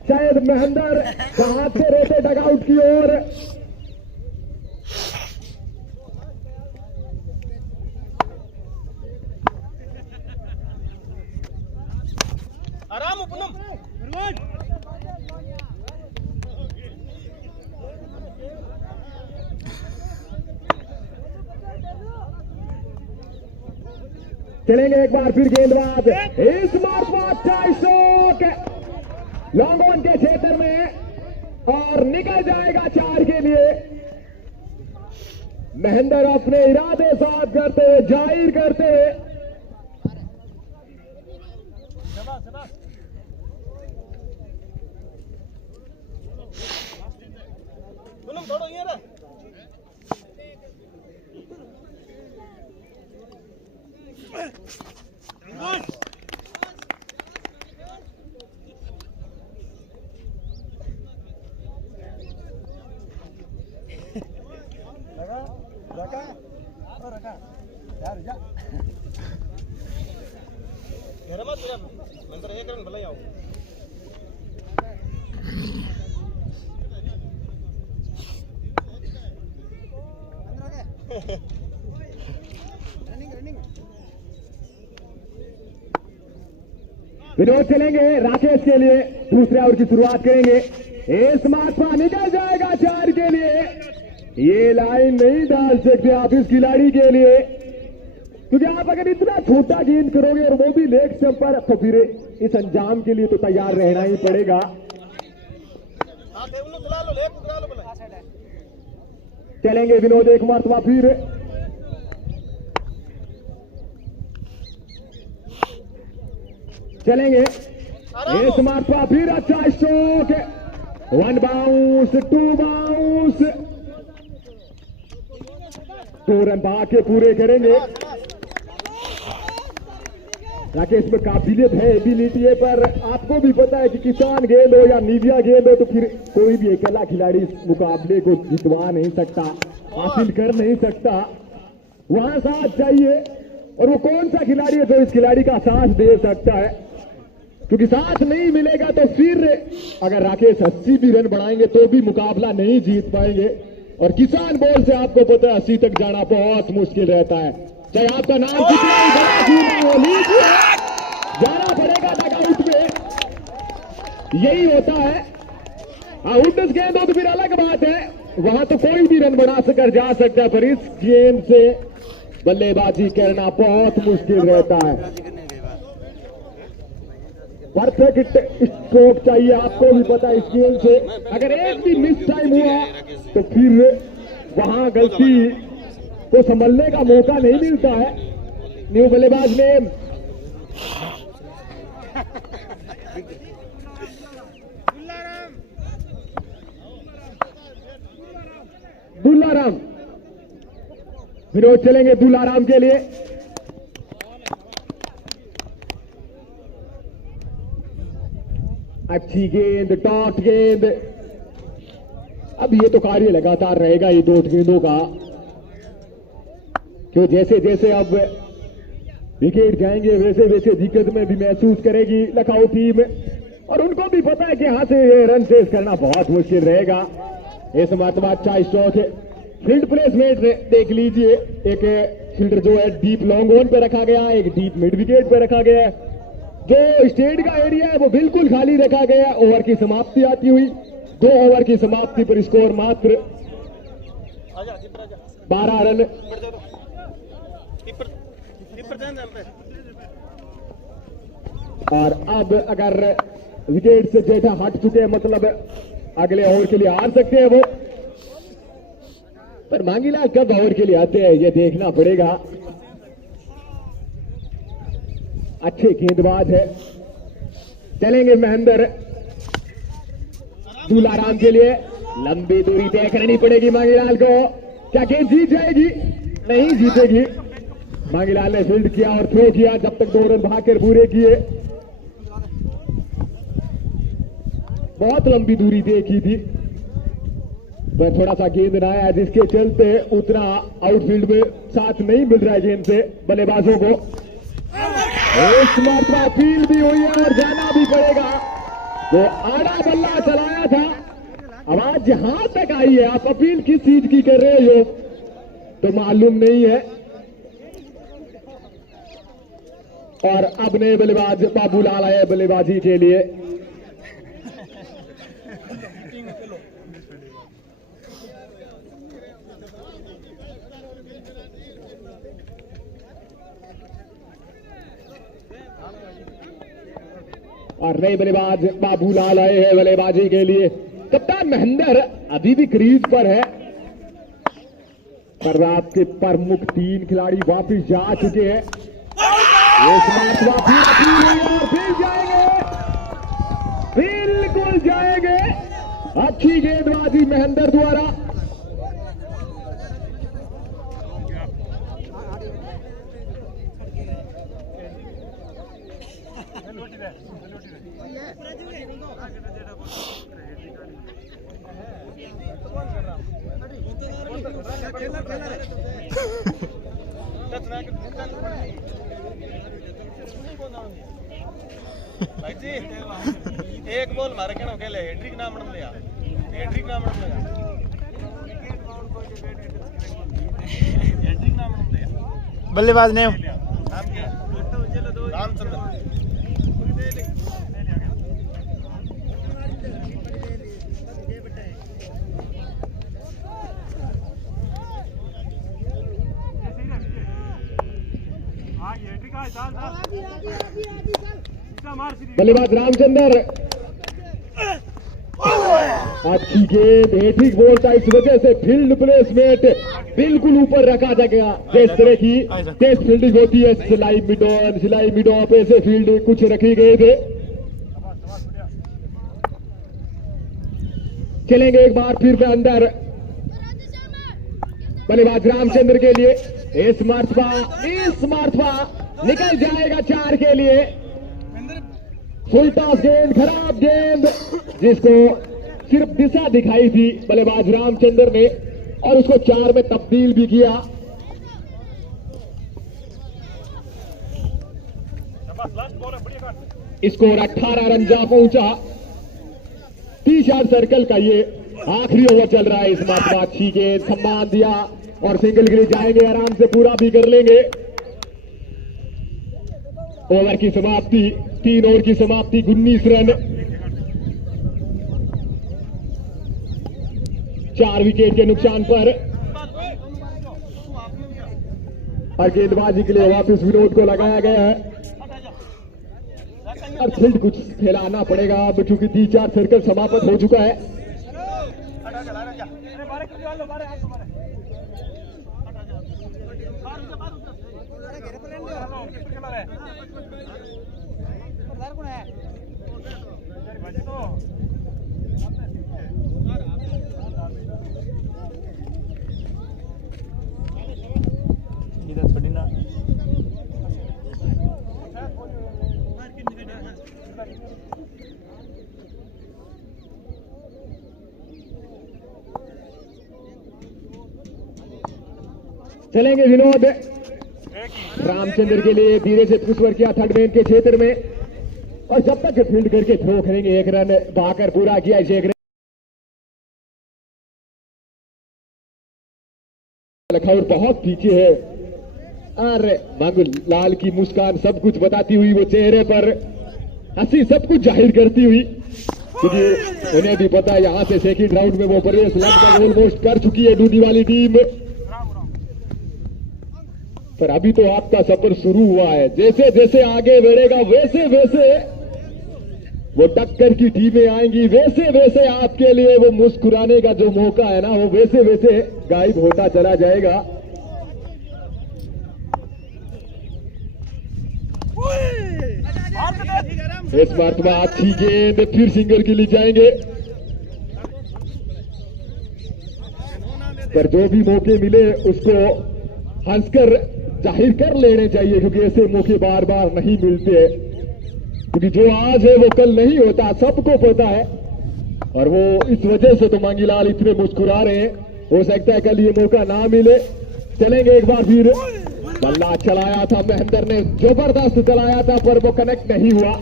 शायद महेंद्र हाथ से रहते डगआउट की ओर। आराम उपनम चलेंगे एक बार फिर गेंदबाज, इस मार्च अच्छा शॉट लॉन्ग ऑन के क्षेत्र में और निकल जाएगा 4 के लिए। महेंद्र अपने इरादे साफ करते हुए, जाहिर करते हुए, थोड़ा ये रहा मत मंत्र एक रन भला आओ विनोद चलेंगे राकेश के लिए, दूसरे ओवर की शुरुआत करेंगे। इस मार्च निकल जाएगा 4 के लिए। ये लाइन नहीं डाल सकते आप इस खिलाड़ी के लिए, क्योंकि आप अगर इतना छोटा गेंद करोगे और वो भी लेग स्टंप पर, तो फिर इस अंजाम के लिए तो तैयार रहना ही पड़ेगा। चलेंगे विनोद एक मरतबा फिर, चलेंगे इस मरतबा फिर अच्छा स्ट्रोक, 1 बाउंस 2 बाउंस, 2 रन भाग के पूरे करेंगे। राकेश में काबिलियत है, एबिलिटी है, पर आपको भी पता है कि किसान गेंद हो या नीविया गेंद हो तो फिर कोई भी अकेला खिलाड़ी इस मुकाबले को जितवा नहीं सकता, हासिल कर नहीं सकता। वहां साथ चाहिए, और वो कौन सा खिलाड़ी है जो इस खिलाड़ी का साथ दे सकता है, क्योंकि साथ नहीं मिलेगा तो फिर अगर राकेश 80 भी रन बनाएंगे तो भी मुकाबला नहीं जीत पाएंगे। और किसान बॉल से आपको पता है 80 तक जाना बहुत मुश्किल रहता है, चाहे आपका नाम कितना ही बड़ा क्यों नहीं हो, लीजिए जाना पड़ेगा डगआउट में, यही होता है। आउटस गेंद हो तो फिर अलग बात है, वहां तो कोई भी रन बना कर जा सकता है, पर इस गेंद से बल्लेबाजी करना बहुत मुश्किल रहता है। परफेक्ट स्ट्रोक चाहिए, आपको भी पता है इस गेंद से अगर एक भी मिस टाइम हुआ तो फिर वहां गलती को संभलने का मौका नहीं मिलता है। न्यू बल्लेबाज ने दुल्लाराम, विरोध चलेंगे दुल्लाराम के लिए। अच्छी गेंद, डॉट गेंद, अब ये तो कार्य लगातार रहेगा ये डॉट गेंदों का, क्यों जैसे जैसे अब विकेट जाएंगे वैसे वैसे दिक्कत में भी महसूस करेगी लखनऊ टीम, और उनको भी पता है कि यहां से रन चेस करना बहुत मुश्किल रहेगा। इस मरतबा अच्छा स्ट्रोक है, फील्ड प्लेसमेंट देख लीजिए, एक फील्डर जो है डीप लॉन्ग ऑन पे रखा गया, एक डीप मिड विकेट पे रखा गया, जो स्टेट का एरिया है वो बिल्कुल खाली रखा गया। ओवर की समाप्ति आती हुई, 2 ओवर की समाप्ति पर स्कोर मात्र 12 रन। और अब अगर विकेट से जेठा हट चुके हैं, मतलब अगले ओवर के लिए आ सकते हैं वो, पर मांगीलाल कब ओवर के लिए आते हैं ये देखना पड़ेगा। अच्छे गेंदबाज है, चलेंगे महेंद्र दुलाराम के लिए, लंबी दूरी तय करनी पड़ेगी मांगीलाल को, क्या गेंद जीत जाएगी? नहीं जीतेगी। मांगीलाल ने फील्ड किया और थ्रो किया, जब तक 2 रन भागकर पूरे किए। बहुत लंबी दूरी देखी थी, पर थोड़ा सा गेंद ना आया, जिसके चलते उतना आउटफील्ड में साथ नहीं मिल रहा है गेंद से बल्लेबाजों को। इस मरतबा अपील भी हुई है और जाना भी पड़ेगा। वो आड़ा बल्ला चलाया था, आवाज यहां तक आई है। आप अपील किस चीज की कर रहे हो तो मालूम नहीं है। और अब नए बल्लेबाज बाबूलाल आए बल्लेबाजी के लिए। और नए बल्लेबाज बाबूलाल आए हैं बल्लेबाजी के लिए। कप्तान महेंद्र अभी भी क्रीज पर है, पर आपके प्रमुख 3 खिलाड़ी वापस जा चुके हैं। एक मैच वापस और फिर जाएंगे, बिल्कुल जाएंगे। अच्छी गेंदबाजी महेंद्र द्वारा। भाई जी एक बॉल मारे क्या खेले हेड्रिक नाम लिया, हेड्रिक नाम लगा, हेड्रिक नाम लिया। बल्लेबाज ने नाम क्या? रामचंद्र। बल्लेबाज रामचंद्र। अच्छी गेंद, हेट्रिक बॉल था, इस वजह से फील्ड प्लेसमेंट बिल्कुल ऊपर रखा जा गया। जिस तरह की टेस्ट फील्डिंग होती है, सिलाई मिड ऑफ ऐसे फील्ड कुछ रखे गए थे। चलेंगे एक बार फिर से अंदर बल्लेबाज रामचंद्र के लिए। इस मरतबा निकल जाएगा 4 के लिए। फुल टॉस गेंद, खराब गेंद, जिसको सिर्फ दिशा दिखाई थी बल्लेबाज रामचंद्र ने और उसको 4 में तब्दील भी किया। स्कोर 18 रन जा पहुंचा। 30 सर्कल का ये आखिरी ओवर चल रहा है। इस मरतबा अच्छी गेंद, सम्मान दिया और सिंगल के लिए जाएंगे, आराम से पूरा भी कर लेंगे। ओवर की समाप्ति, 3 ओवर की समाप्ति, 19 रन, 4 विकेट के नुकसान पर। और गेंदबाजी के लिए वापस विनोद को लगाया गया है। अब फील्ड कुछ फैलाना पड़ेगा अब, चूंकि 3-4 सर्कल समाप्त हो चुका है। इधर थोड़ी ना चलेंगे विनोद। रामचंद्र के लिए धीरे से पुश किया थर्ड मैन के क्षेत्र में, और जब तक फील्ड करके थ्रो करेंगे 1 रन भाकर पूरा किया। इसे 1 रन लखनऊ बहुत पीछे है। अरे मंगल लाल की मुस्कान सब कुछ बताती हुई, वो चेहरे पर हंसी सब कुछ जाहिर करती हुई, क्योंकि उन्हें भी पता है यहां से सेकंड राउंड में वो प्रवेश लगभग ऑलमोस्ट कर चुकी है दूधी वाली टीम। पर अभी तो आपका सफर शुरू हुआ है। जैसे जैसे आगे बढ़ेगा वैसे वैसे वो टक्कर की टीमें आएंगी, वैसे वैसे आपके लिए वो मुस्कुराने का जो मौका है ना, वो वैसे वैसे गायब होता चला जाएगा। इस मरतबा अच्छी गेंद, फिर सिंगल के लिए जाएंगे। पर जो भी मौके मिले उसको हंसकर जाहिर कर लेने चाहिए, क्योंकि ऐसे मौके बार बार नहीं मिलते, क्योंकि जो आज है वो कल नहीं होता, सबको पता है। और वो इस वजह से तो मांगीलाल इतने मुस्कुरा रहे हैं। हो सकता है कल ये मौका ना मिले। चलेंगे एक बार फिर। बल्ला चलाया था महेंद्र ने, जबरदस्त चलाया था पर वो कनेक्ट नहीं हुआ।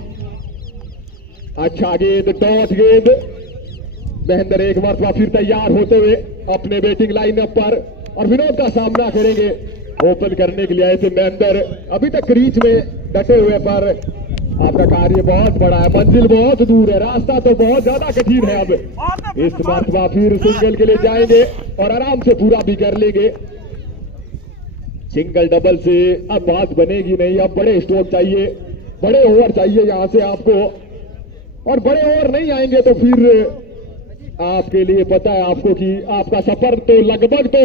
अच्छा गेंद, डॉट गेंद। महेंद्र एक बार फिर तैयार होते हुए अपने बैटिंग लाइनअप पर और विनोद का सामना करेंगे। ओपन करने के लिए आए थे महेंद्र, अभी तक क्रीज में डटे हुए, पर आपका कार्य बहुत बड़ा है, मंजिल बहुत दूर है, रास्ता तो बहुत ज्यादा कठिन है। अब इस मरतबा फिर सिंगल के लिए जाएंगे और आराम से पूरा भी कर लेंगे। सिंगल डबल से अब बात बनेगी नहीं। अब बड़े स्ट्रोक चाहिए, बड़े ओवर चाहिए यहां से आपको, और बड़े ओवर नहीं आएंगे तो फिर आपके लिए पता है आपको कि आपका सफर तो लगभग तो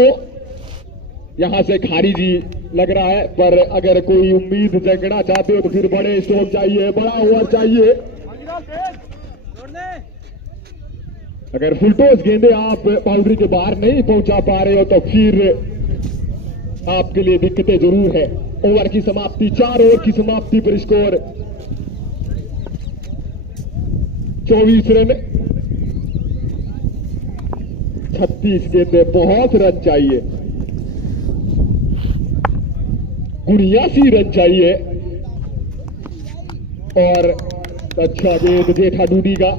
यहां से खारिजी लग रहा है। पर अगर कोई उम्मीद जगना चाहते हो तो फिर बड़े स्ट्रोक चाहिए, बड़ा ओवर चाहिए। अगर फुलटोस गेंदे आप बाउंड्री के बाहर नहीं पहुंचा पा रहे हो तो फिर आपके लिए दिक्कतें जरूर है। ओवर की समाप्ति, 4 ओवर की समाप्ति पर स्कोर 24 रन, 36 गेंदे, बहुत रन चाहिए, 79 रन चाहिए। और अच्छा गेंद जेठा डूडी का,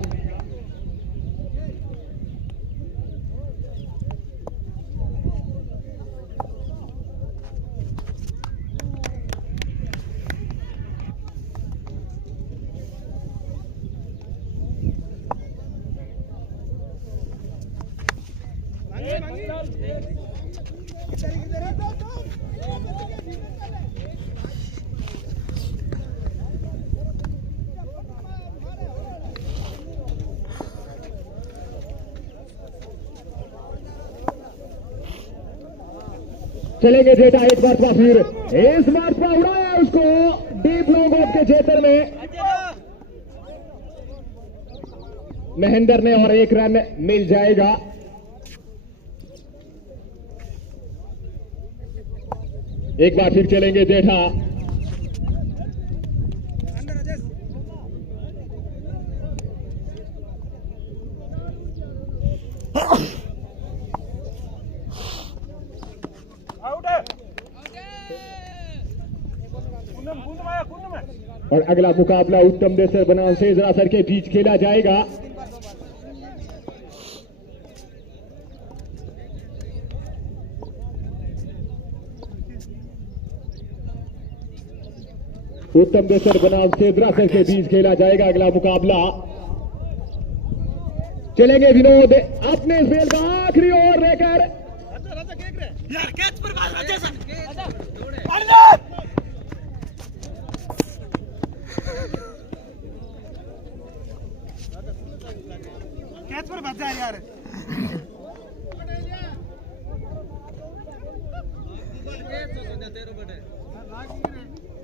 चलेंगे जेठा एक बार फिर। इस मरतबा उड़ाया उसको डीप लॉन्ग ऑफ के क्षेत्र में महेंद्र ने, और 1 रन मिल जाएगा। एक बार फिर चलेंगे जेठा। और अगला मुकाबला उत्तम देसर बनाम सेजरा सर के बीच खेला जाएगा। उत्तम देसर बनाम सेजरा सर के बीच खेला जाएगा अगला मुकाबला। चलेंगे विनोद अपने इस खेल का आखिरी ओवर लेकर। यार कैच पर बाल राजेश कैच पर बच जा यार।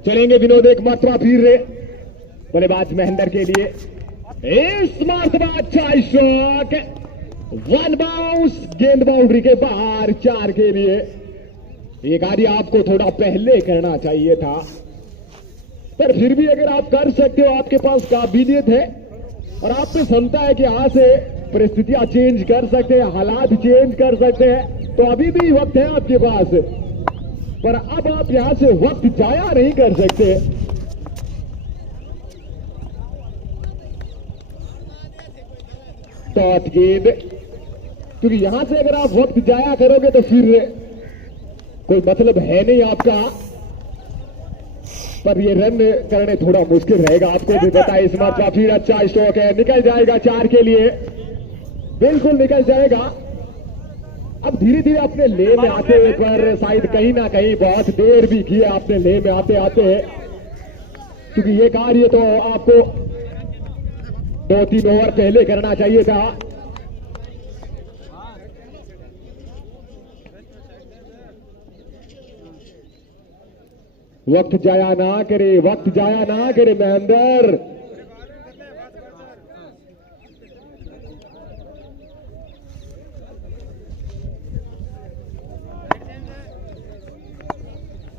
चलेंगे विनोद एक मरतबा फिर बल्लेबाज महेंद्र के लिए। इस मरतबा अच्छा शॉट, 1 बाउंस, गेंद बाउंड्री के बाहर, 4 के लिए। ये कार्य आपको थोड़ा पहले करना चाहिए था, पर फिर भी अगर आप कर सकते हो, आपके पास काबिलियत है और आप पे क्षमता है कि यहां से परिस्थितियां चेंज कर सकते हैं, हालात चेंज कर सकते हैं, तो अभी भी वक्त है आपके पास। पर अब आप यहां से वक्त जाया नहीं कर सकते। टॉस गेंद, क्योंकि यहां से अगर आप वक्त जाया करोगे तो फिर कोई मतलब है नहीं आपका, पर ये रन करने थोड़ा मुश्किल रहेगा। आपको भी पता है इस बार काफी अच्छा स्ट्रोक है, निकल जाएगा 4 के लिए, बिल्कुल निकल जाएगा। अब धीरे धीरे अपने ले में आते हुए, पर शायद कहीं ना कहीं बहुत देर भी की है आपने ले में आते आते, क्योंकि ये कार्य तो आपको 2-3 ओवर पहले करना चाहिए था। वक्त जाया ना करे, वक्त जाया ना करे महेंद्र।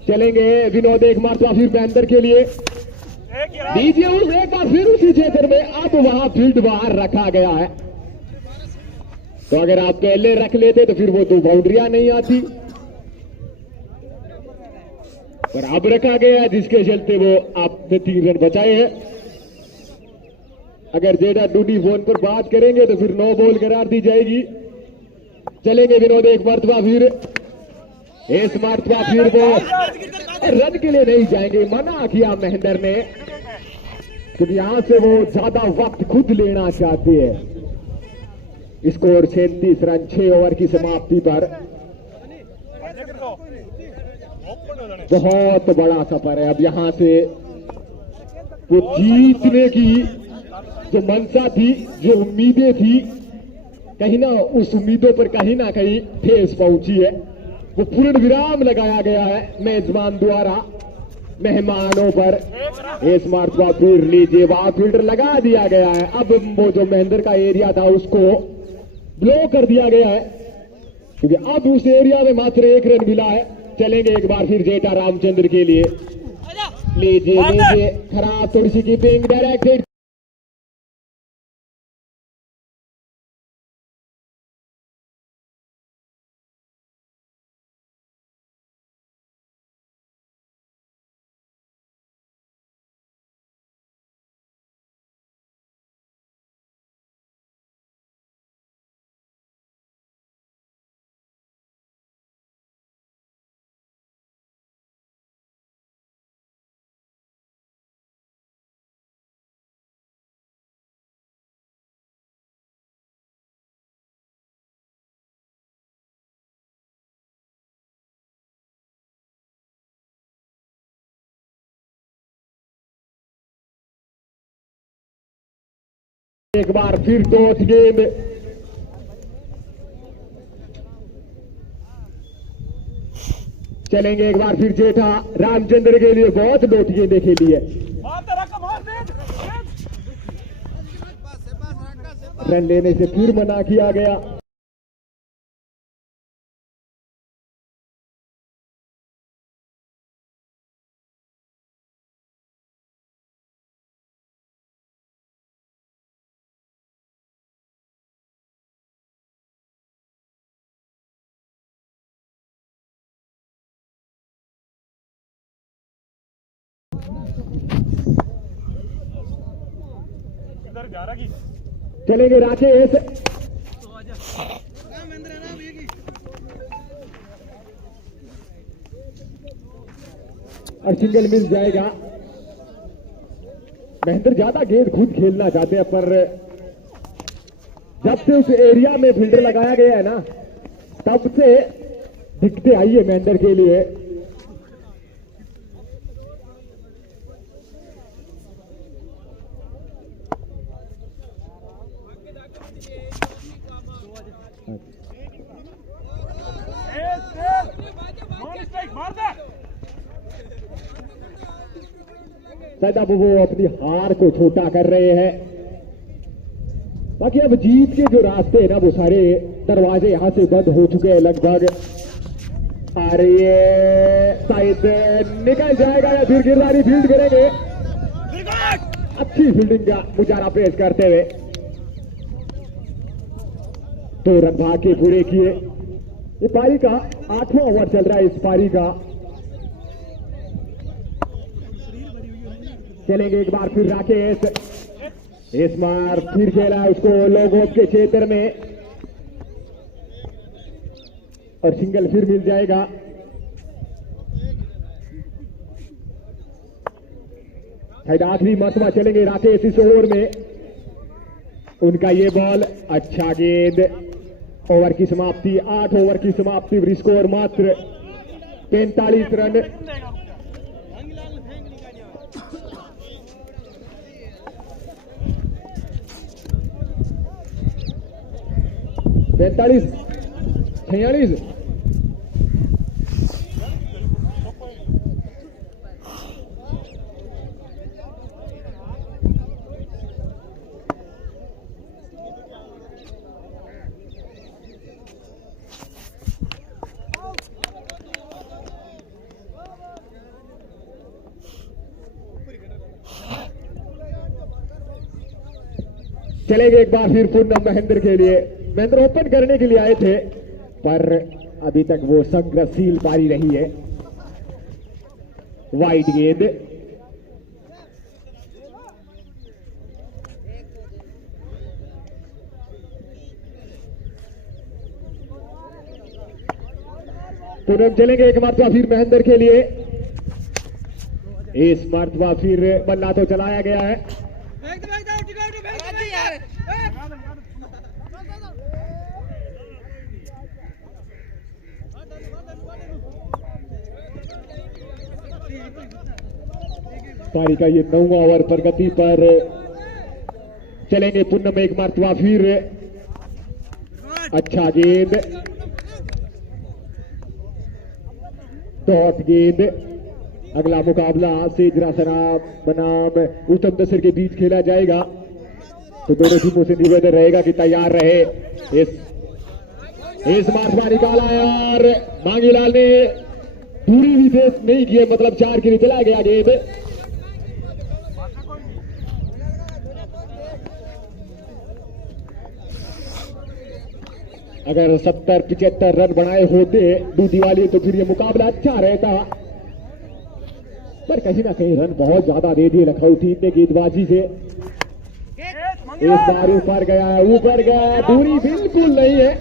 चलेंगे विनोद एक मरतबा फिर महेंद्र के लिए। दीजिए उस एक बार फिर उसी क्षेत्र में, अब वहां फील्ड बाहर रखा गया है। तो अगर आप पहले रख लेते तो फिर वो 2 बाउंड्रियां नहीं आती, पर अब रखा गया जिसके चलते वो आपने 3 रन बचाए हैं। अगर जेडा डूडी फोन पर बात करेंगे तो फिर 9 बॉल करार दी जाएगी। चलेंगे विनोद एक मरतबा फिर, इस मरतबा फिर वो रन के लिए नहीं जाएंगे, मना किया महेंद्र ने, क्योंकि यहां से वो ज्यादा वक्त खुद लेना चाहते हैं। स्कोर 37 रन 6 ओवर की समाप्ति पर। बहुत बड़ा सफर है अब यहां से, वो जीतने की जो मंशा थी, जो उम्मीदें थी, कहीं ना उस उम्मीदों पर कहीं ना कहीं ठेस पहुंची है। वो पूर्ण विराम लगाया गया है मेजबान द्वारा मेहमानों पर। इस मरतबा फिर लीजिए वहां फील्डर लगा दिया गया है। अब वो जो महेंद्र का एरिया था उसको ब्लॉक कर दिया गया है, क्योंकि अब उस एरिया में मात्र 1 रन मिला है। चलेंगे एक बार फिर जेठा रामचंद्र के लिए, लीजिए खराब थोड़ी सी कीपिंग, डायरेक्टेड एक बार फिर डॉट गेंद, चलेंगे एक बार फिर जेठा रामचंद्र के लिए, बहुत डॉट गेंदें खेली है। रन लेने से फिर मना किया गया। चलेंगे राकेश, और सिंगल मिल जाएगा। महेंद्र ज्यादा गेंद खुद खेलना चाहते हैं, पर जब से उस एरिया में फील्डर लगाया गया है ना, तब से दिक्कतें आई है महेंद्र के लिए। शायद अब वो अपनी हार को छोटा कर रहे हैं। बाकी अब जीत के जो रास्ते हैं ना, वो सारे दरवाजे यहां से बंद हो चुके हैं लगभग। अरे ये शायद निकल जाएगा या फिर गिरदारी फील्ड करेंगे। अच्छी फील्डिंग का मुजाहरा पेश करते हुए 2 रन भाग के पूरे किए। ये पारी का 8वां ओवर चल रहा है इस पारी का। चलेंगे एक बार फिर राकेश, इस बार फिर खेला उसको लोगों के क्षेत्र में, और सिंगल फिर मिल जाएगा। शायद आखिरी मरतबा चलेंगे राकेश इस ओवर में। उनका ये बॉल, अच्छा गेंद। ओवर की समाप्ति, 8 ओवर की समाप्ति, स्कोर मात्र 45 रन। 45, 46। चलेंगे एक बार फिर पूनम महेंद्र के लिए। महेंद्र ओपन करने के लिए आए थे, पर अभी तक वो संघर्षशील पारी रही है। वाइड गेंद, पूनम चलेंगे एक मरतबा फिर महेंद्र के लिए। इस मरतबा फिर बल्ला तो चलाया गया है। पारी का ये 9वां ओवर प्रगति पर चलेंगे पूनम एक मरतबा फिर। अच्छा गेंद, डॉट गेंद। अगला मुकाबला सेजरा सराब बनाम उत्तम दसर के बीच खेला जाएगा, तो दोनों टीमों से निवेदन रहेगा कि तैयार रहे। इस मार्च निकाला है और मांगीलाल ने दूरी भी फेस नहीं की, मतलब 4 के लिए चला गया गेंद। अगर 70-75 रन बनाए होते दूधी वाली तो फिर ये मुकाबला अच्छा रहता, पर कहीं ना कहीं रन बहुत ज्यादा दे दिए लखनऊ टीम ने गेंदबाजी से। इस बार ऊपर गया है, ऊपर गया, दूरी बिल्कुल नहीं है,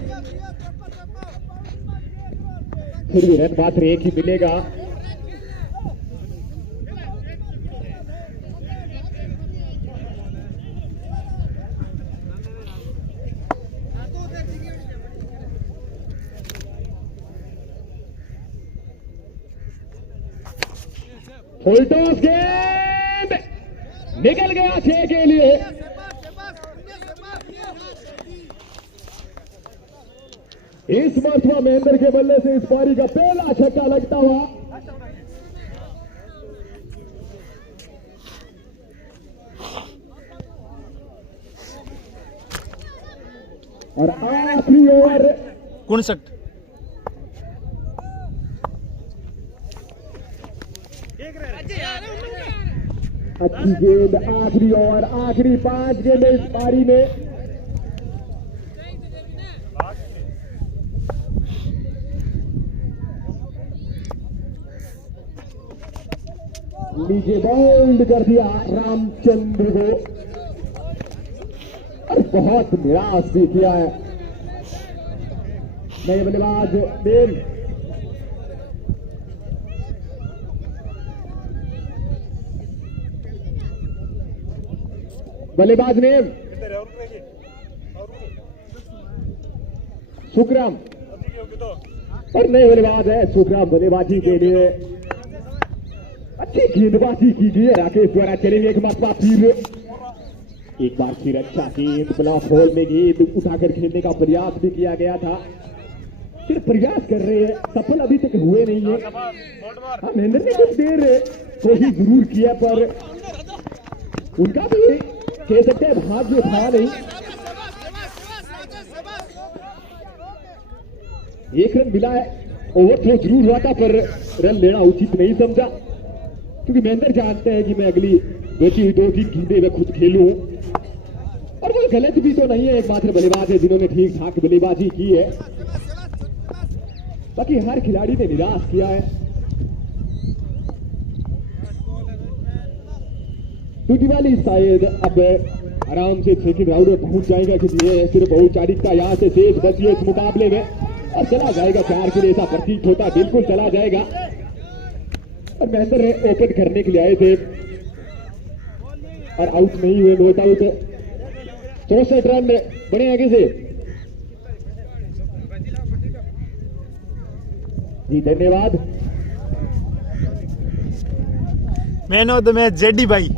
फिर भी रन मात्र एक ही मिलेगा। फुल टॉस गेंद निकल गया 6 के लिए। इस मरतबा महेंद्र के बल्ले से इस पारी का पहला छक्का लगता हुआ। और आखिरी ओवर 59। अच्छी गेंद, आखिरी ओवर, आखिरी 5 गेंद इस पारी में। नीचे बोल्ड कर दिया रामचंद्र को, और बहुत निराश भी किया है नए बल्लेबाज देव। बल्लेबाज नेम सुखराम, और नए बल्लेबाज है सुखराम बल्लेबाजी के लिए। अच्छी गेंदबाजी की गई है राकेश द्वारा। चलेंगे एक मरतबा फिर, एक बार फिर अच्छा गेंद, ब्लॉक होल में गेंद उठाकर खेलने का प्रयास भी किया गया था, फिर प्रयास कर रहे हैं, सफल अभी तक हुए नहीं है। हाँ, महेंद्र ने कुछ देर कोशिश जरूर किया, पर उनका भी कह सकते हैं भाग्य था नहीं। 1 रन मिला है, ओवर थ्रो जरूर हुआ था, पर रन लेना उचित नहीं समझा, क्योंकि महेंद्र जानते हैं कि मैं अगली बची हुई 2-3 गेंदें मैं खुद खेलूं, और वो गलत भी तो नहीं है। एकमात्र बल्लेबाज है जिन्होंने ठीक ठाक बल्लेबाजी की है, बाकी हर खिलाड़ी ने निराश किया है। टूटी वाली शायद अब आराम से 6 राउंड में पहुंच जाएगा, क्योंकि ये सिर्फ औपचारिकता यहाँ से शेष बची है इस मुकाबले में, और चला जाएगा 4 के लिए, ऐसा प्रतीत होता, बिल्कुल चला जाएगा। और महेंद्र ओपन करने के लिए आए थे और आउट नहीं हुए, नॉट आउट। 64 रन बने आगे से। जी धन्यवाद। Man of the match JD भाई।